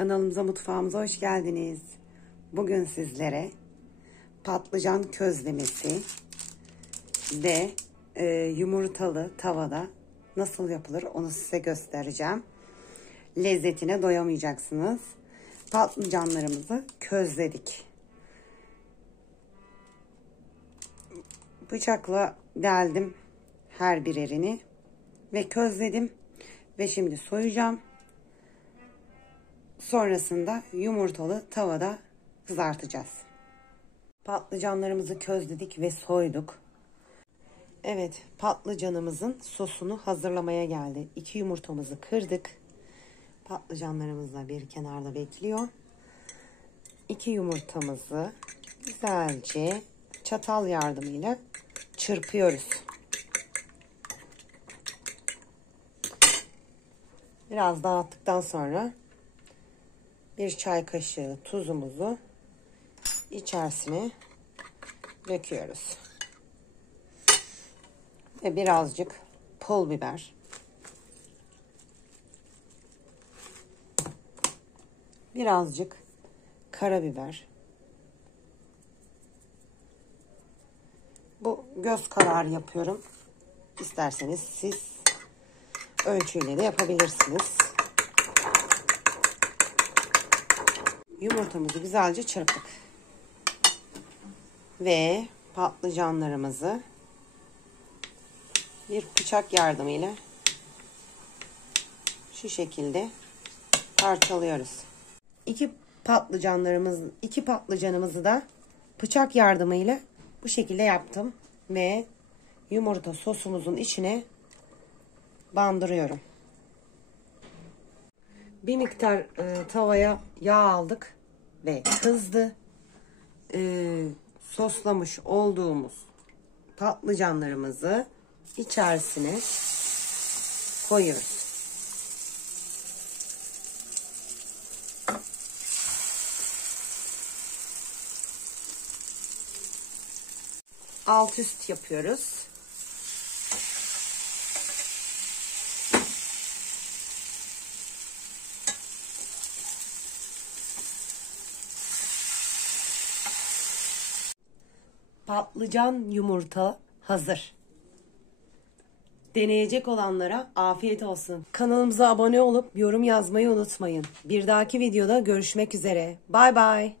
Kanalımıza, mutfağımıza hoş geldiniz. Bugün sizlere patlıcan közlemesi ve yumurtalı tavada nasıl yapılır onu size göstereceğim. Lezzetine doyamayacaksınız. Patlıcanlarımızı közledik. Bıçakla deldim her birerini ve közledim ve şimdi soyacağım. Sonrasında yumurtalı tavada kızartacağız. Patlıcanlarımızı közledik ve soyduk. Evet, patlıcanımızın sosunu hazırlamaya geldi. 2 yumurtamızı kırdık. Patlıcanlarımız da bir kenarda bekliyor. 2 yumurtamızı güzelce çatal yardımıyla çırpıyoruz. Biraz dağıttıktan sonra bir çay kaşığı tuzumuzu içerisine döküyoruz. Ve birazcık pul biber. Birazcık karabiber. Bu göz kararı yapıyorum. İsterseniz siz ölçüyle de yapabilirsiniz. Yumurtamızı güzelce çırptık. Ve patlıcanlarımızı bir bıçak yardımıyla şu şekilde parçalıyoruz. İki patlıcanımızı da bıçak yardımıyla bu şekilde yaptım ve yumurta sosumuzun içine bandırıyorum. Bir miktar tavaya yağ aldık ve kızdı. Soslamış olduğumuz patlıcanlarımızı içerisine koyuyoruz. Alt üst yapıyoruz. Patlıcan yumurta hazır. Deneyecek olanlara afiyet olsun. Kanalımıza abone olup yorum yazmayı unutmayın. Bir dahaki videoda görüşmek üzere. Bay bay.